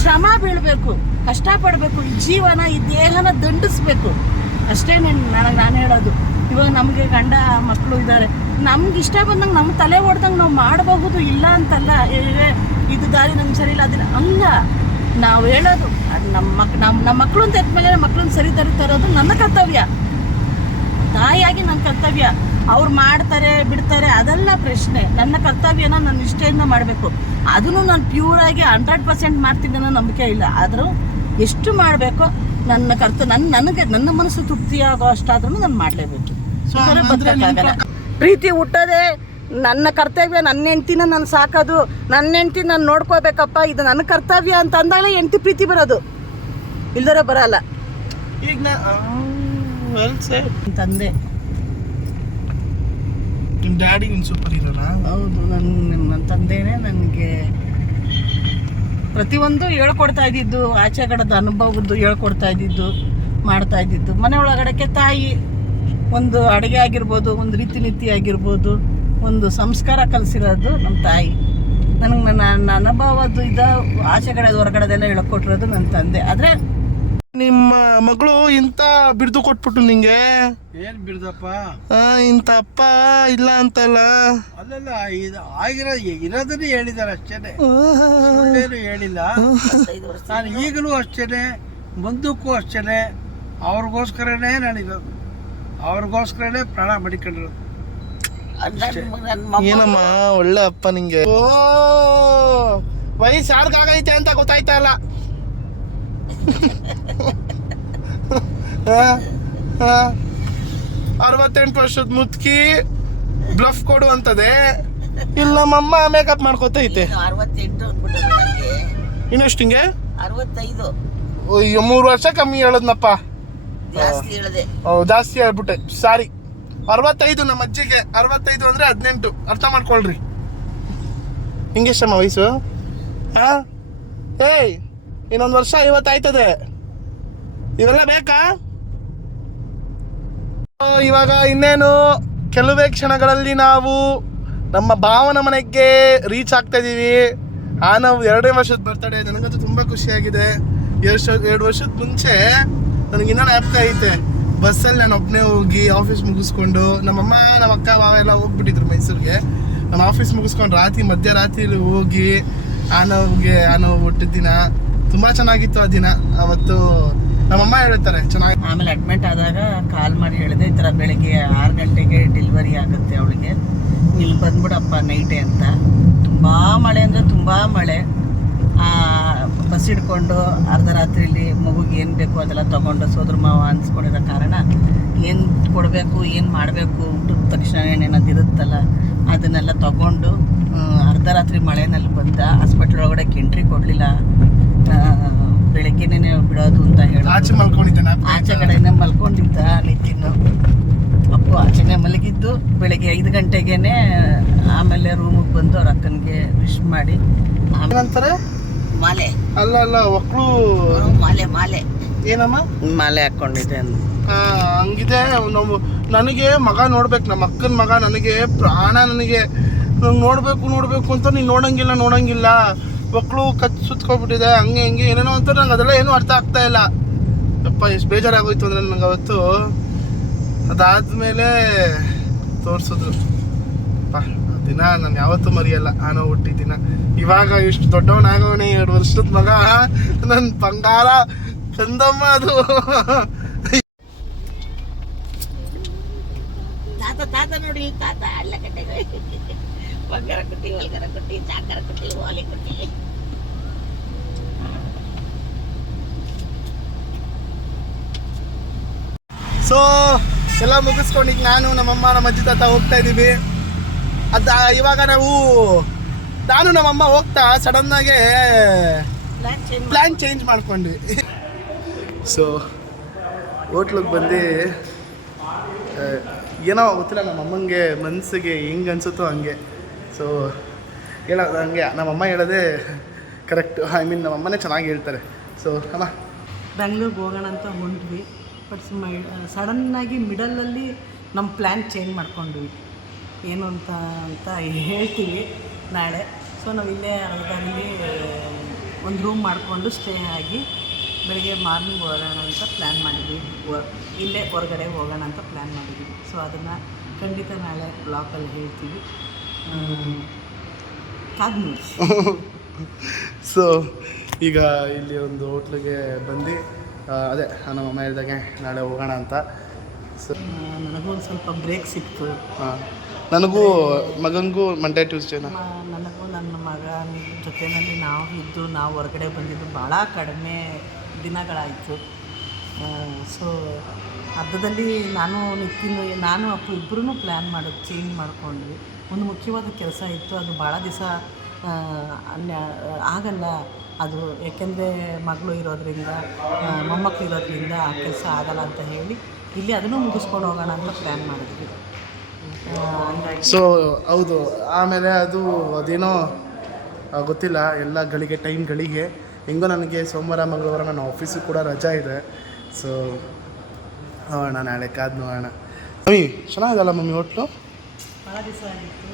ಶ್ರಮ ಬೀಳಬೇಕು, ಕಷ್ಟಪಡಬೇಕು. ಈ ಜೀವನ, ಈ ದೇಹನ ದಂಡಿಸ್ಬೇಕು ಅಷ್ಟೇ. ನಾನು ಹೇಳೋದು. ಇವಾಗ ನಮಗೆ ಗಂಡ ಮಕ್ಕಳು ಇದ್ದಾರೆ, ನಮ್ಗೆ ಇಷ್ಟ ಬಂದಂಗೆ ನಮ್ಮ ತಲೆ ಹೊಡೆದಂಗೆ ನಾವು ಮಾಡಬಹುದು, ಇಲ್ಲ ಅಂತಲ್ಲ. ಇದು ದಾರಿ ನಮ್ಗೆ ಸರಿ ಇಲ್ಲ ಅದನ್ನ ಅಲ್ಲ ನಾವು ಹೇಳೋದು. ನಮ್ಮ ಮಕ್ಕಳು ಅಂತ ಎದ್ಮೇಲೆ ಮಕ್ಕಳನ್ನ ಸರಿ ದಾರಿ ತರೋದು ನನ್ನ ಕರ್ತವ್ಯ, ತಾಯಿಯಾಗಿ ನನ್ನ ಕರ್ತವ್ಯ. ಅವ್ರು ಮಾಡ್ತಾರೆ ಬಿಡ್ತಾರೆ ಅದೆಲ್ಲ ಪ್ರಶ್ನೆ. ನನ್ನ ಕರ್ತವ್ಯನ ನಾನು ನಿಷ್ಠೆಯಿಂದ ಮಾಡಬೇಕು. ಅದನ್ನು ನಾನು ಪ್ಯೂರಾಗಿ 100% ಮಾಡ್ತೀನಿ ಅನ್ನೋ ನಂಬಿಕೆ ಇಲ್ಲ. ಆದರೂ ಎಷ್ಟು ಮಾಡಬೇಕೋ ನನ್ನ ಮನಸ್ಸು ತೃಪ್ತಿಯಾಗೋ ಅಷ್ಟಾದ್ರೂ ನಾನು ಮಾಡಲೇಬೇಕು. ಬದುಕಕ್ಕಾಗಲ್ಲ. ಪ್ರೀತಿ ಹುಟ್ಟೋದೇ ನನ್ನ ಕರ್ತವ್ಯ. ನನ್ನ ಹೆಂಡ್ತಿನ ನಾನು ಸಾಕೋದು, ನನ್ನ ಹೆಂಡ್ತಿ ನಾನು ನೋಡ್ಕೋಬೇಕಪ್ಪ, ಇದು ನನ್ನ ಕರ್ತವ್ಯ ಅಂತ ಅಂದಾಗ ಹೆಂಡ್ತಿ ಪ್ರೀತಿ ಬರೋದು, ಇಲ್ದರ ಬರಲ್ಲ. ಈಗ ತಂದೆ ನಿಮ್ಮ ಡ್ಯಾಡಿ ನಿನ್ನ ಸೂಪರ್ ಹೀರೋನಾ? ಹೌದು, ನನ್ನ ತಂದೆನೇ ನನಗೆ ಪ್ರತಿಯೊಂದು ಹೇಳ್ಕೊಡ್ತಾ ಇದ್ದಿದ್ದು, ಆಚೆಗಡದ ಅನುಭವದ್ದು ಹೇಳ್ಕೊಡ್ತಾ ಇದ್ದಿದ್ದು, ಮಾಡ್ತಾ ಇದ್ದಿದ್ದು. ಮನೆ ಒಳಗಡೆಗೆ ತಾಯಿ ಒಂದು ಅಡುಗೆ ಆಗಿರ್ಬೋದು, ಒಂದು ರೀತಿ ನೀತಿ ಆಗಿರ್ಬೋದು, ಒಂದು ಸಂಸ್ಕಾರ ಕಲಿಸಿರೋದು ನಮ್ಮ ತಾಯಿ. ನನಗೆ ನನ್ನ ಅನುಭವದ್ದು ಆಚೆಗಡೆ ಹೊರಗಡೆದೆಲ್ಲ ಹೇಳ್ಕೊಟ್ಟಿರೋದು ನನ್ನ ತಂದೆ. ಆದರೆ ನಿಮ್ಮ ಮಗಳು ಇಂಥ ಬಿಡ್ದು ಕೊಟ್ಬಿಟ್ಟು ನಿಂಗೆ ಏನ್ ಬಿಡ್ದಪ್ಪ? ಇಂಥ ಅಪ್ಪ ಇಲ್ಲ ಅಂತಲ್ಲ. ಅಲ್ಲೆಲ್ಲ ಇರೋದನ್ನೇ ಹೇಳಿದಾರೆ ಅಷ್ಟೇನೆ, ಹೇಳಿಲ್ಲ. ನಾನು ಈಗಲೂ ಅಷ್ಟೇನೆ, ಮುಂದಕ್ಕೂ ಅಷ್ಟೇನೆ. ಅವ್ರಿಗೋಸ್ಕರನೇ ನಾನಿರೋದು, ಅವ್ರಿಗೋಸ್ಕರನೇ ಪ್ರಾಣ ಮಡಿಕೊಂಡಿರೋದು. ಏನಮ್ಮ ಒಳ್ಳೆ ಅಪ್ಪ ನಿಂಗೆ. ಓ ವಯಸ್ಸು ಯಾರಿಗಾಗೈತೆ ಅಂತ ಗೊತ್ತಾಯ್ತಾ ಇಲ್ಲ. 68 ವರ್ಷದ ಮುತ್ಕಿ ಬ್ಲಫ್ ಕೊಡು ಅಂತದೆ. ಇಲ್ಲ ನಮ್ಮಮ್ಮ ಮೇಕಪ್ ಮಾಡ್ಕೊತೈತೆ. 68 ಇನ್ನೆಷ್ಟು ಹಿಂಗೆ? 65. ಅಯ್ಯೋ 3 ವರ್ಷ ಕಮ್ಮಿ ಹೇಳದ್ನಪ್ಪ. ಜಾಸ್ತಿ ಹೇಳಿದೆ. ಜಾಸ್ತಿ ಹೇಳ್ಬಿಟ್ಟೆ, ಸಾರಿ. 65 ನಮ್ಮ ಅಜ್ಜಿಗೆ. 65 ಅಂದ್ರೆ 18. ಅರ್ಥ ಮಾಡ್ಕೊಳ್ರಿ. ಹಿಂಗೆಷ್ಟಮ್ಮ ವಯಸ್ಸು? ಏಯ್ ಇನ್ನೊಂದು ವರ್ಷ 50 ಆಯ್ತದೆ. ಇವೆಲ್ಲ ಬೇಕಾ? ಇವಾಗ ಇನ್ನೇನು ಕೆಲವೇ ಕ್ಷಣಗಳಲ್ಲಿ ನಾವು ನಮ್ಮ ಭಾವನ ಮನೆಗೆ ರೀಚ್ ಆಗ್ತಾ ಇದೀವಿ. ನಾವು 2 ವರ್ಷದ ಬರ್ತಡೆ. ನನಗಂತೂ ತುಂಬ ಖುಷಿಯಾಗಿದೆ. 2 ವರ್ಷದ ಮುಂಚೆ ನನಗಿನ್ನ ಜ್ಞಾಪಕ ಐತೆ. ಬಸ್ಸಲ್ಲಿ ನಾನು ಒಬ್ಬನೇ ಹೋಗಿ ಆಫೀಸ್ ಮುಗಿಸ್ಕೊಂಡು, ನಮ್ಮಮ್ಮ ನಮ್ಮ ಅಕ್ಕ ಮಾವ ಎಲ್ಲ ಹೋಗ್ಬಿಟ್ಟಿದ್ರು ಮೈಸೂರಿಗೆ. ನಾನು ಆಫೀಸ್ ಮುಗಿಸ್ಕೊಂಡು ಮಧ್ಯರಾತ್ರಿ ಹೋಗಿ ಆನವ್ಗೆ ಹುಟ್ಟಿದ ದಿನ ತುಂಬ ಚೆನ್ನಾಗಿತ್ತು ಆ ದಿನ. ಅವತ್ತು ನಮ್ಮಮ್ಮ ಹೇಳ್ತಾರೆ ಚೆನ್ನಾಗಿ. ಆಮೇಲೆ ಅಡ್ಮಿಟ್ ಆದಾಗ ಕಾಲ್ ಮಾಡಿ ಹೇಳಿದೆ, ಈ ಥರ ಬೆಳಿಗ್ಗೆ 6 ಗಂಟೆಗೆ ಡೆಲಿವರಿ ಆಗುತ್ತೆ ಅವಳಿಗೆ, ಇಲ್ಲಿ ಬಂದ್ಬಿಡಪ್ಪ ನೈಟೇ ಅಂತ. ತುಂಬ ಮಳೆ ಅಂದರೆ ತುಂಬ ಮಳೆ. ಬಸ್ ಹಿಡ್ಕೊಂಡು ಅರ್ಧ ರಾತ್ರಿಲಿ ಮಗುಗೆ ಏನು ಬೇಕು ಅದೆಲ್ಲ ತೊಗೊಂಡು ಸೋದರ ಮಾವ ಅನ್ಸ್ಕೊಂಡಿರೋ ಕಾರಣ ಏನು ಕೊಡಬೇಕು ಏನು ಮಾಡಬೇಕು ಊಟದ ತಕ್ಷಣ ಏನೇನದು ಇರುತ್ತಲ್ಲ ಅದನ್ನೆಲ್ಲ ತೊಗೊಂಡು ಅರ್ಧ ರಾತ್ರಿ ಮಳೆನಲ್ಲಿ ಬಂದ. ಹಾಸ್ಪಿಟ್ಲ್ ಒಳಗಡೆ ಎಂಟ್ರಿ ಕೊಡಲಿಲ್ಲ. ಬೆಳಗ್ಗೆನೇ ಬಿಡೋದು ಅಂತ ಹೇಳಿ ಆಚೆ ಮಲ್ಕೊಂಡಿದ್ದೆ, ಆಚೆ ಕಡೆನೇ ಮಲ್ಕೊಂಡಿದ್ದ ನಿತಿನ್ನು. ಅಪ್ಪು ಆಚೆನೆ ಮಲಗಿದ್ದು. ಬೆಳಗ್ಗೆ 5 ಗಂಟೆಗೇನೆ ಆಮೇಲೆ ರೂಮಿಗೆ ಬಂದು ಅವ್ರ ಅಕ್ಕನಿಗೆ ವಿಶ್ ಮಾಡಿ ಏನಂತಾರೆ ಮಾಲೆ ಅಲ್ಲ ಒಕ್ಕಳು ಮಾಲೆ ಏನಮ್ಮ ಮಾಲೆ ಹಾಕೊಂಡಿದ್ದೆ ಹಂಗಿದೆ. ನಾವು ನನಗೆ ಮಗ ನೋಡ್ಬೇಕು, ನಮ್ಮ ಅಕ್ಕನ ಮಗ ನನಗೆ ಪ್ರಾಣ. ನನಗೆ ನೋಡ್ಬೇಕು ಅಂತ ನೀನು ನೋಡಂಗಿಲ್ಲ. ಮಕ್ಕಳು ಸುತ್ಕೊಬಿಟ್ಟಿದೆ ಹಂಗೆ ಹಿಂಗೆ ಏನೇನೋ ಅಂತ ನಂಗೆ ಅದೆಲ್ಲ ಏನೂ ಅರ್ಥ ಆಗ್ತಾ ಇಲ್ಲ. ಯಪ್ಪ ಎಷ್ಟು ಬೇಜಾರಾಗೋಯ್ತು ಅಂದರೆ ನನಗೆ ಅವತ್ತು. ಅದಾದಮೇಲೆ ತೋರಿಸಿದ್ರು ದಿನ ನಾನು ಯಾವತ್ತೂ ಮರೆಯಲ್ಲ. ಆನೋ ಹುಟ್ಟಿದ ದಿನ. ಇವಾಗ ಇಷ್ಟು ದೊಡ್ಡವನಾಗವನೇ, 2 ವರ್ಷದ ಮಗ, ನನ್ನ ಬಂಗಾರ ಚಂದಮ್ಮ ಅದು. ತಾತ ನೋಡಿ, ತಾತ ಅಲ್ಲ ಕಟ್ಟೆ ಬಂಗಾರ ಕೊಟ್ಟಿ, ಒಲ್ಗಾರ ಕೊಟ್ಟಿ, ಚಾಕರ ಕೊಟ್ಟಿ, ಓಲೆ ಕೊಟ್ಟಿ. ಸೊ ಎಲ್ಲ ಮುಗಿಸ್ಕೊಂಡು ಈಗ ನಾನು ನಮ್ಮಮ್ಮ ನಮ್ಮ ಅಜ್ಜಿ ತಾತ ಹೋಗ್ತಾ ಇದ್ದೀವಿ. ಇವಾಗ ನಾನು ನಮ್ಮಮ್ಮ ಹೋಗ್ತಾ ಸಡನ್ನಾಗೆ ಪ್ಲ್ಯಾನ್ ಚೇಂಜ್ ಮಾಡ್ಕೊಂಡ್ವಿ. ಸೊ ಹೋಟ್ಲಿಗೆ ಬಂದು ಏನೋ ಗೊತ್ತಿಲ್ಲ, ನಮ್ಮಮ್ಮಂಗೆ ಮನಸ್ಸಿಗೆ ಹೆಂಗೆ ಅನಿಸುತ್ತೋ ಹಂಗೆ. ಸೊ ಹೇಳೋದು ಹಂಗೆ, ನಮ್ಮಮ್ಮ ಹೇಳೋದೇ ಕರೆಕ್ಟು. ಐ ಮೀನ್ ನಮ್ಮಮ್ಮನೇ ಚೆನ್ನಾಗಿ ಹೇಳ್ತಾರೆ. ಸೊ ಅಮ್ಮ ಬೆಂಗ್ಳೂರಿಗೆ ಹೋಗೋಣ ಅಂತ ಹೊಂಟ್ವಿ. ಬಟ್ ಸಡನ್ನಾಗಿ ಮಿಡಲಲ್ಲಿ ನಮ್ಮ ಪ್ಲ್ಯಾನ್ ಚೇಂಜ್ ಮಾಡ್ಕೊಂಡ್ವಿ. ಏನು ಅಂತ ಹೇಳ್ತೀವಿ ನಾಳೆ. ಸೊ ನಾವು ಇಲ್ಲೇ ಅರ್ಧದಲ್ಲಿ ಒಂದು ರೂಮ್ ಮಾಡಿಕೊಂಡು ಸ್ಟೇ ಆಗಿ ಬೆಳಗ್ಗೆ ಮಾರ್ನಿಂಗ್ ಹೋಗೋಣ ಅಂತ ಪ್ಲ್ಯಾನ್ ಮಾಡಿದ್ವಿ. ಇಲ್ಲೇ ಹೊರಗಡೆ ಹೋಗೋಣ ಅಂತ ಪ್ಲ್ಯಾನ್ ಮಾಡಿದ್ವಿ. ಸೊ ಅದನ್ನು ಖಂಡಿತ ನಾಳೆ ಬ್ಲಾಗಲ್ಲಿ ಹೇಳ್ತೀವಿ. ಕಾದ್ಮಿ. ಸೊ ಈಗ ಇಲ್ಲಿ ಒಂದು ಹೋಟ್ಲಿಗೆ ಬಂದು ಅದೇ ನಮ್ಮಮ್ಮ ಹೇಳ್ದಾಗೆ ನಾಳೆ ಹೋಗೋಣ ಅಂತ. ಸೊ ನನಗೂ ಒಂದು ಸ್ವಲ್ಪ ಬ್ರೇಕ್ ಸಿಕ್ತು. ನನಗೂ ಮಗನಿಗೂ ಮಂಡೇ ಟ್ಯೂಸ್ಡೇನ ನನಗೂ ನನ್ನ ಮಗನ ಜೊತೆಯಲ್ಲಿ ನಾವು ಹೊರಗಡೆ ಬಂದಿದ್ದು ಭಾಳ ಕಡಿಮೆ ದಿನಗಳಾಯಿತು. ಸೊ ಅರ್ಧದಲ್ಲಿ ನಾನು ಅಪ್ಪು ಇಬ್ಬರೂ ಪ್ಲ್ಯಾನ್ ಮಾಡೋದು ಚೇಂಜ್ ಮಾಡ್ಕೊಂಡ್ವಿ. ಒಂದು ಮುಖ್ಯವಾದ ಕೆಲಸ ಇತ್ತು, ಅದು ಭಾಳ ದಿವಸ ಆಗಲ್ಲ ಅದು, ಏಕೆಂದರೆ ಮಗಳು ಇರೋದ್ರಿಂದ, ಮೊಮ್ಮಕ್ಕಳು ಇರೋದ್ರಿಂದ ಆ ಕೆಲಸ ಆಗಲ್ಲ ಅಂತ ಹೇಳಿ ಇಲ್ಲಿ ಅದನ್ನು ಮುಗಿಸ್ಕೊಂಡು ಹೋಗೋಣ ಅಂತ ಪ್ಲ್ಯಾನ್ ಮಾಡಿದ್ವಿ. ಸೊ ಹೌದು. ಆಮೇಲೆ ಅದೇನೋ ಗೊತ್ತಿಲ್ಲ, ಎಲ್ಲ ಟೈಮ್ಗಳಿಗೆ ಹೆಂಗೋ ನನಗೆ ಸೋಮವಾರ ಮಂಗಳವಾರ ನನ್ನ ಆಫೀಸಿಗೆ ಕೂಡ ರಜಾ ಇದೆ. ಸೊ ನೋಡೋಣ, ನಾಳೆ ಕಾದು ನೋಡೋಣ. ಮಮ್ಮಿ ಚೆನ್ನಾಗಲ್ಲ ಮಮ್ಮಿ ಹೋಟ್ಲು? ಭಾಳ ದಿವಸ ಆಗಿತ್ತು.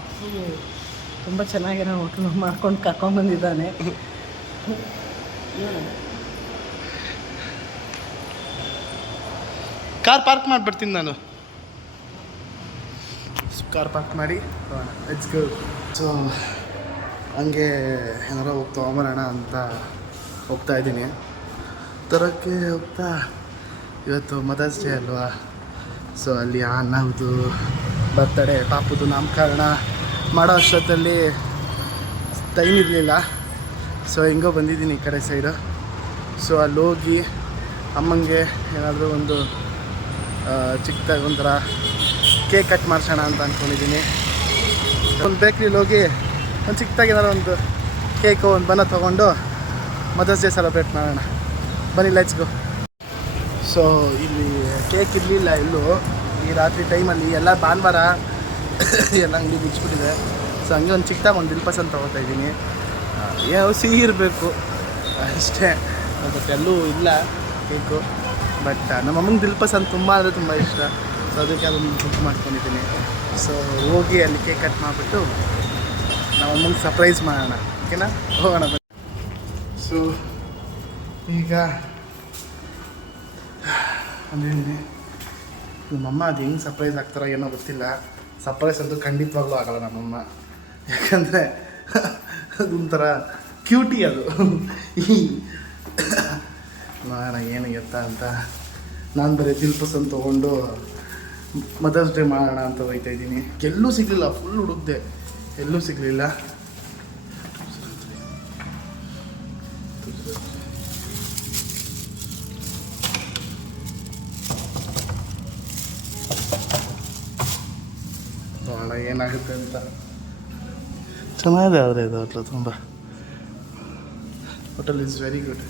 ಅಪ್ಪು ತುಂಬ ಚೆನ್ನಾಗಿರೋ ಹೋಟ್ಲು ಮಾಡ್ಕೊಂಡು ಕರ್ಕೊಂಡ್ಬಂದಿದ್ದಾನೆ. ಕಾರ್ ಪಾರ್ಕ್ ಮಾಡಿಬಿಡ್ತೀನಿ ನಾನು. ಕಾರ್ ಪಾರ್ಕ್ ಮಾಡಿ ಲೆಟ್ಸ್ ಗೋ. ಸೊ ಹಂಗೆ ಏನಾರ ಹೋಗಿ ತೊಗೊಂಬರೋಣ ಅಂತ ಹೋಗ್ತಾ ಇದ್ದೀನಿ. ತರೋಕ್ಕೆ ಹೋಗ್ತಾ ಇವತ್ತು ಮದರ್ಸ್ ಡೇ ಅಲ್ವಾ. ಸೊ ಅಲ್ಲಿ ಅನ್ನವುದು ಬರ್ತಡೇ ಪಾಪುದು ನಾಮಕರಣ ಮಾಡೋ ಅಷ್ಟೊತ್ತಲ್ಲಿ ಟೈಮ್ ಇರಲಿಲ್ಲ. ಸೊ ಹೆಂಗೋ ಬಂದಿದ್ದೀನಿ ಈ ಕಡೆ ಸೈಡು. ಸೊ ಅಲ್ಲಿ ಹೋಗಿ ಅಮ್ಮಂಗೆ ಏನಾದರೂ ಒಂದು ಚಿಕ್ಕದಾಗಿ ಒಂಥರ ಕೇಕ್ ಕಟ್ ಮಾಡಿಸೋಣ ಅಂತ ಅಂದ್ಕೊಂಡಿದ್ದೀನಿ. ಒಂದು ಬೇಕ್ರಿಲಿ ಹೋಗಿ ಒಂದು ಚಿಕ್ಕದಾಗಿ ಏನಾದ್ರು ಒಂದು ಕೇಕು ಒಂದು ಬನ್ನ ತೊಗೊಂಡು ಮದರ್ಸ್ ಡೇ ಸೆಲೆಬ್ರೇಟ್ ಮಾಡೋಣ. ಬನ್ನಿ ಲೆಟ್ಸ್ ಗೋ. ಸೊ ಇಲ್ಲಿ ಕೇಕ್ ಇರಲಿಲ್ಲ ಎಲ್ಲೂ ಈ ರಾತ್ರಿ ಟೈಮಲ್ಲಿ. ಎಲ್ಲ ಭಾನುವಾರ ಎಲ್ಲ ಅಂಗಡಿ ಮುಚ್ಚಿಬಿಟ್ಟಿದೆ. ಸೊ ಹಂಗೆ ಒಂದು ಚಿಕ್ಕದಾಗಿ ಒಂದು ದಿಲ್ಪಸ್ ಅಂತ ತೊಗೊತಾ ಇದ್ದೀನಿ. ಯಾವ ಸಿಹಿ ಇರಬೇಕು ಅಷ್ಟೇ. ಬಟ್ ಎಲ್ಲೂ ಇಲ್ಲ ಕೇಕು. ಬಟ್ ನಮ್ಮಮ್ಮಂಗೆ ದಿಲ್ಪಸ್ ಅಂತ ತುಂಬ ಅಂದರೆ ತುಂಬ ಇಷ್ಟ. ಸೊ ಅದಕ್ಕೆ ಅದನ್ನು ಬುಕ್ ಮಾಡ್ಕೊಂಡಿದ್ದೀನಿ. ಸೊ ಹೋಗಿ ಅಲ್ಲಿ ಕೇಕ್ ಕಟ್ ಮಾಡಿಬಿಟ್ಟು ನಮ್ಮಮ್ಮಂಗೆ ಸರ್ಪ್ರೈಸ್ ಮಾಡೋಣ. ಓಕೆನಾ? ಹೋಗೋಣ ಬನ್ನಿ. ಸೊ ಈಗ ಅಂದಿದ್ದೀನಿ ನಮ್ಮಮ್ಮ ಅದು ಹೆಂಗೆ ಸರ್ಪ್ರೈಸ್ ಆಗ್ತಾರೋ ಏನೋ ಗೊತ್ತಿಲ್ಲ. ಸರ್ಪ್ರೈಸ್ ಅಂತೂ ಖಂಡಿತವಾಗ್ಲೂ ಆಗೋಲ್ಲ ನಮ್ಮಮ್ಮ. ಯಾಕಂದರೆ ಅದೊಂಥರ ಕ್ಯೂಟಿ ಅದು. ನೋಡೋಣ ಏನು ಎತ್ತ ಅಂತ. ನಾನು ಬರೀ ದಿಲ್ಪಸಂದ್ ತೊಗೊಂಡು ಮದರ್ಸ್ ಡೇ ಮಾಡೋಣ ಅಂತ ಹೋಗ್ತಾ ಇದ್ದೀನಿ. ಎಲ್ಲೂ ಸಿಗಲಿಲ್ಲ, ಫುಲ್ ಹುಡುಕ್ದೆ, ಎಲ್ಲೂ ಸಿಗಲಿಲ್ಲ. ನೋಡೋಣ ಏನಾಗುತ್ತೆ ಅಂತ. ಚೆನ್ನಾಗಿದೆ ಆದರೆ ಇದು ಹೋಟ್ಲು ತುಂಬ. Hotel is very good.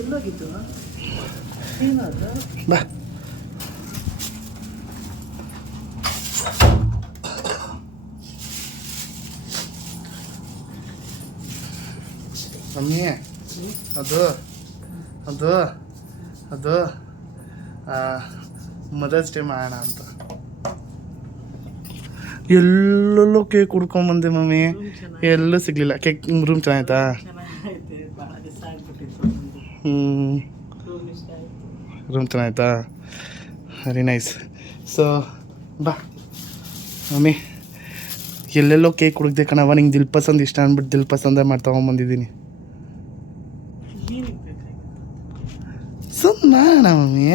ಎಲ್ಲೋಗಿದ್ದು ಏನದು? ಬಾ. ಮಮ್ಮಿ ಅದು ಅದು ಅದು ಮದರ್ಸ್ ಡೇ ಮಾಡೋಣ ಅಂತ ಎಲ್ಲೆಲ್ಲೋ ಕೇಕ್ ಹುಡ್ಕೊಂಬಂದೆ ಮಮ್ಮಿ, ಎಲ್ಲೂ ಸಿಗಲಿಲ್ಲ. ಕೇಕ್ ರೂಮ್ ಚೆನ್ನಾಯ್ತಾ? ಚೆನ್ನಾಗೈತೆ, ಭಾಳ ದಿವಸ ಆಗ್ಬಿಟ್ಟಿತ್ತು. ರೂಮ್ ಇಷ್ಟ ಆಯಿತು. ರೂಮ್ ಚೆನ್ನಾಯ್ತಾ? Very nice. ಸೊ ಬಾ ಮಮ್ಮಿ, ಎಲ್ಲೆಲ್ಲೋ ಕೇಕ್ ಹುಡುಕ್ದೆ ಕಣವ. ನಿಂಗೆ ದಿಲ್ ಪಸಂದ್ ಇಷ್ಟ ಅಂದ್ಬಿಟ್ಟು ದಿಲ್ ಪಸಂದೇ ಮಾಡಿ ತೊಗೊಂಬಂದಿದ್ದೀನಿ. ಏನಕ್ಕೆ ಬೇಕಾಗಿತ್ತು? ಸುಮ್ಮನೆ ಮಾಡೋಣ ಮಮ್ಮಿ.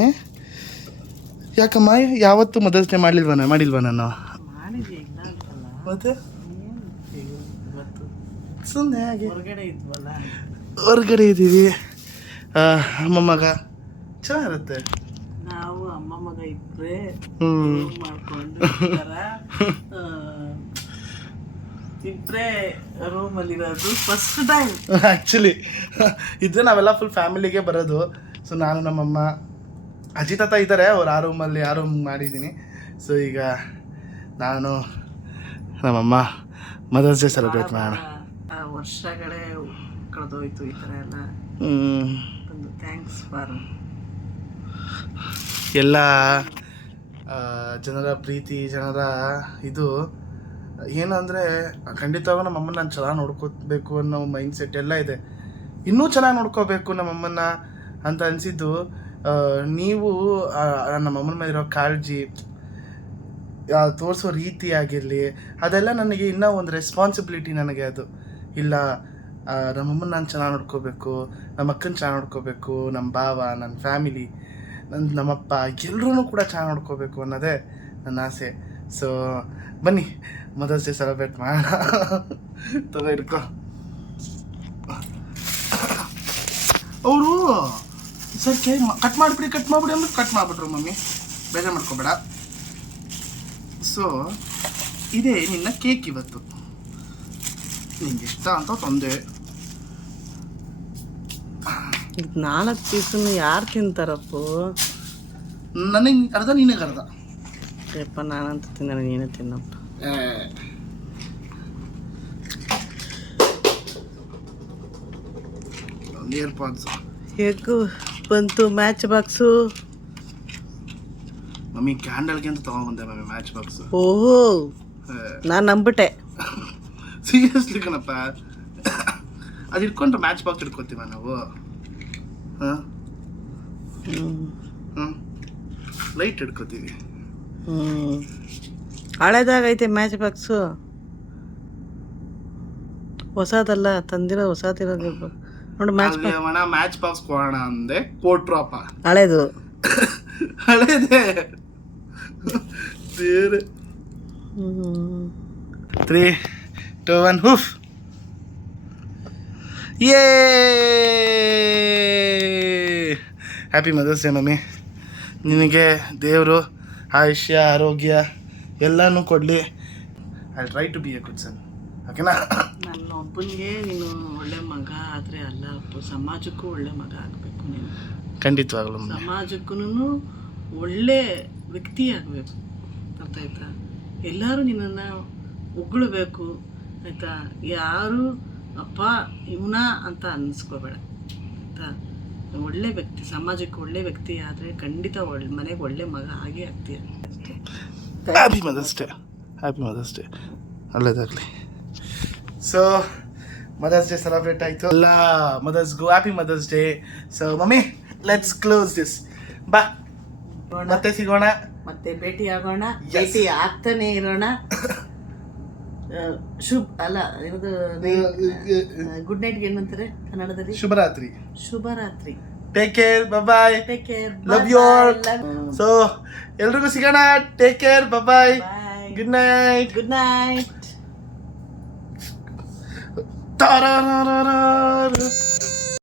ಯಾಕಮ್ಮ ಯಾವತ್ತೂ ಮದರ್ಸ್ ಡೇ ಮಾಡಿಲ್ವಾ ನಾನು? ಮಾಡಿದ್ಯಾ? ಇಲ್ಲ ಅಂತಲ್ಲ. ಮತ್ತೆ ಏನಕ್ಕೆ ಇವತ್ತು ಸುಮ್ಮನೆ ಹಾಗೆ ಹೊರಗಡೆ ಇದ್ವಲ್ಲ. ಹೊರಗಡೆ ಇದ್ದೀವಿ, ಅಮ್ಮ ಮಗ ಚೆನ್ನಾಗಿರುತ್ತೆ. ನಾವು ಅಮ್ಮ ಮಗ ಇಬ್ಬರೇ ಹ್ಞೂ ಮಾಡ್ಕೊಂಡು ಇಬ್ಬರೇ ರೂಮಲ್ಲಿರೋದು ಫಸ್ಟ್ ಟೈಮ್. ಆ್ಯಕ್ಚುಲಿ ಇದ್ರೆ ನಾವೆಲ್ಲ ಫುಲ್ ಫ್ಯಾಮಿಲಿಗೆ ಬರೋದು. ಸೊ ನಾನು ನಮ್ಮಮ್ಮ ಅಜ್ಜಿ ತಾತ ಇದ್ದಾರೆ, ಅವ್ರು ಆ ರೂಮ್ ಮಾಡಿದ್ದೀನಿ. ಸೊ ಈಗ ನಾನು ನಮ್ಮಮ್ಮ ಮದರ್ಸ್ ಡೇ ಸೆಲೆಬ್ರೇಟ್ ಮಾಡೋಣ. ವರ್ಷಗಳೇ ಕಳೆದೋಯ್ತು ಈ ಥರ ಎಲ್ಲ. ಒಂದು ಥ್ಯಾಂಕ್ಸ್ ಫಾರ್ ಎಲ್ಲ ಜನರ ಪ್ರೀತಿ, ಜನರ ಇದು ಏನು ಅಂದರೆ ಖಂಡಿತವಾಗೂ ನಮ್ಮಮ್ಮನ ನಾನು ಚೆನ್ನಾಗಿ ನೋಡ್ಕೋಬೇಕು ಅನ್ನೋ ಮೈಂಡ್ ಸೆಟ್ ಎಲ್ಲ ಇದೆ. ಇನ್ನೂ ಚೆನ್ನಾಗಿ ನೋಡ್ಕೋಬೇಕು ನಮ್ಮಮ್ಮನ ಅಂತ ಅನಿಸಿದ್ದು ನೀವು ನಮ್ಮಮ್ಮನ ಮೇಲೆ ಇರೋ ಕಾಳಜಿ, ತೋರಿಸೋ ರೀತಿ ಆಗಿರಲಿ, ಅದೆಲ್ಲ ನನಗೆ ಇನ್ನೂ ಒಂದು ರೆಸ್ಪಾನ್ಸಿಬಿಲಿಟಿ ನನಗೆ. ಅದು ಇಲ್ಲ, ನಮ್ಮಮ್ಮನ ನಾನು ಚೆನ್ನಾಗಿ ನೋಡ್ಕೋಬೇಕು, ನಮ್ಮ ಅಕ್ಕನ ಚೆನ್ನಾಗಿ ನೋಡ್ಕೋಬೇಕು, ನಮ್ಮ ಭಾವ, ನನ್ನ ಫ್ಯಾಮಿಲಿ, ನಮ್ಮಪ್ಪ ಎಲ್ಲರೂ ಕೂಡ ಚೆನ್ನಾಗಿ ನೋಡ್ಕೋಬೇಕು ಅನ್ನೋದೇ ನನ್ನ ಆಸೆ. ಸೊ ಬನ್ನಿ ಮದರ್ಸ್ ಡೇ ಸೆಲೆಬ್ರೇಟ್ ಮಾಡೋಣ. ತಗೋ ಹಿಡ್ಕೊ. ಅವರು ಸರ್ ಕೇಕ್ ಕಟ್ ಮಾಡಿಬಿಡಿ ಅಂದ್ರೆ ಕಟ್ ಮಾಡಿಬಿಟ್ರು ಮಮ್ಮಿ, ಬೇಜಾರು ಮಾಡ್ಕೋಬೇಡ. ಸೊ ಇದೇ ನಿನ್ನ ಕೇಕ್ ಇವತ್ತು, ನಿಂಗೆ ಇಷ್ಟ ಅಂತ ತಂದೆ. 4 ಪೀಸನ್ನು ಯಾರು ತಿಂತಾರಪ್ಪ? ನನಗೆ ಅರ್ಧ, ನಿನಗೆ ಅರ್ಧ. ಯಪ್ಪ, ನಾನಂತ ತಿಂದ, ನೀನೇ ತಿನ್ನಪ್ಪ. ಇಯರ್ ಪಾಡ್ಸ್ ಹೇಗೂ ಬಂತು ಮ್ಯಾಚ್ ಬಾಕ್ಸು. ಮಮ್ಮಿ ಕ್ಯಾಂಡಲ್ಗೆ ಅಂತ ತೊಗೊಂಡ್ಬಂದೆ ಮಮ್ಮಿ ಮ್ಯಾಚ್ ಬಾಕ್ಸ್. ಓಹೋ, ನಾನು ನಂಬಿಟ್ಟೆ. ಸೀರಿಯಸ್ಲಿ ಕಣಪ್ಪ, ಅದು ಇಟ್ಕೊಂಡ್ರೆ ಮ್ಯಾಚ್ ಬಾಕ್ಸ್ ಇಟ್ಕೊತೀವ ನಾವು. ಲೈಟ್ ಇಟ್ಕೋತೀವಿ. ಹಳೇದಾಗೈತೆ ಮ್ಯಾಚ್ ಬಾಕ್ಸು, ಹೊಸದಲ್ಲ, ತಂದಿರೋ ಹೊಸದಿರೋದು ನೋಡಿ. ಮ್ಯಾಚ್ ಬಾಕ್ಸ್ ಕೊಡೋಣ ಅಂದೆ, ಕೊಟ್ರಪ್ಪ. ಹಳೇದು ಹಳೇದೇ. ಬೇರೆ 3, 2, 1 ಹೂಫ್. ಯೇ ಹ್ಯಾಪಿ ಮದರ್ಸ್ ಡೇ ಮಮ್ಮಿ. ನಿನಗೆ ದೇವರು ಆಯುಷ್ಯ, ಆರೋಗ್ಯ ಎಲ್ಲನೂ ಕೊಡಲಿ. I try to be a good son, ಓಕೆನಾ? ನನ್ನ ಒಬ್ಬನಿಗೆ ನೀನು ಒಳ್ಳೆ ಮಗ ಆದರೆ ಅಲ್ಲ, ಸಮಾಜಕ್ಕೂ ಒಳ್ಳೆ ಮಗ ಆಗಬೇಕು ನೀನು. ಖಂಡಿತವಾಗ್ಲೂ ಸಮಾಜಕ್ಕೂ ಒಳ್ಳೆ ವ್ಯಕ್ತಿ ಆಗಬೇಕು, ಅರ್ಥ ಆಯ್ತಾ? ಎಲ್ಲರೂ ನಿನ್ನನ್ನು ಹೊಗಳಬೇಕು, ಆಯಿತಾ? ಯಾರು ಅಪ್ಪ ಇವನ ಅಂತ ಅನ್ನಿಸ್ಕೋಬೇಡ, ಆಯಿತಾ? ಒಳ್ಳೆ ವ್ಯಕ್ತಿ, ಸಮಾಜಕ್ಕೆ ಒಳ್ಳೆ ವ್ಯಕ್ತಿ ಆದರೆ ಖಂಡಿತ ಮನೆಗೆ ಒಳ್ಳೆ ಮಗ ಆಗೇ ಆಗ್ತೀಯ. Happy mother's day, happy mother's day, ಒಳ್ಳೇದಾಗಲಿ. ಸೊ ಮದರ್ಸ್ ಡೇ ಸೆಲೆಬ್ರೇಟ್ ಆಯಿತು, ಎಲ್ಲ ಮದರ್ಸ್ಗೂ happy mother's day. So mummy, let's close this. ಬಾ, ಮತ್ತೆ ಸಿಗೋಣ, ಮತ್ತೆ ಭೇಟಿ ಆಗೋಣ, ಭೇಟಿ ಆಗ್ತಾನೆ ಇರೋಣ. ಶುಭ ಅಲ್ಲ ಏನದು ಗುಡ್ ನೈಟ್ಗೆ ಏನಂತಾರೆ ಕನ್ನಡದಲ್ಲಿ? ಶುಭರಾತ್ರಿ. ಶುಭರಾತ್ರಿ. Take care, bye. Take care. Love you all. So ಎಲ್ರಿಗೂ ಸಿಗೋಣ. ಟೇಕ್ ಕೇರ್, ಬಾಯ್. Good night. Good night. Ta-ra-ra-ra-ra.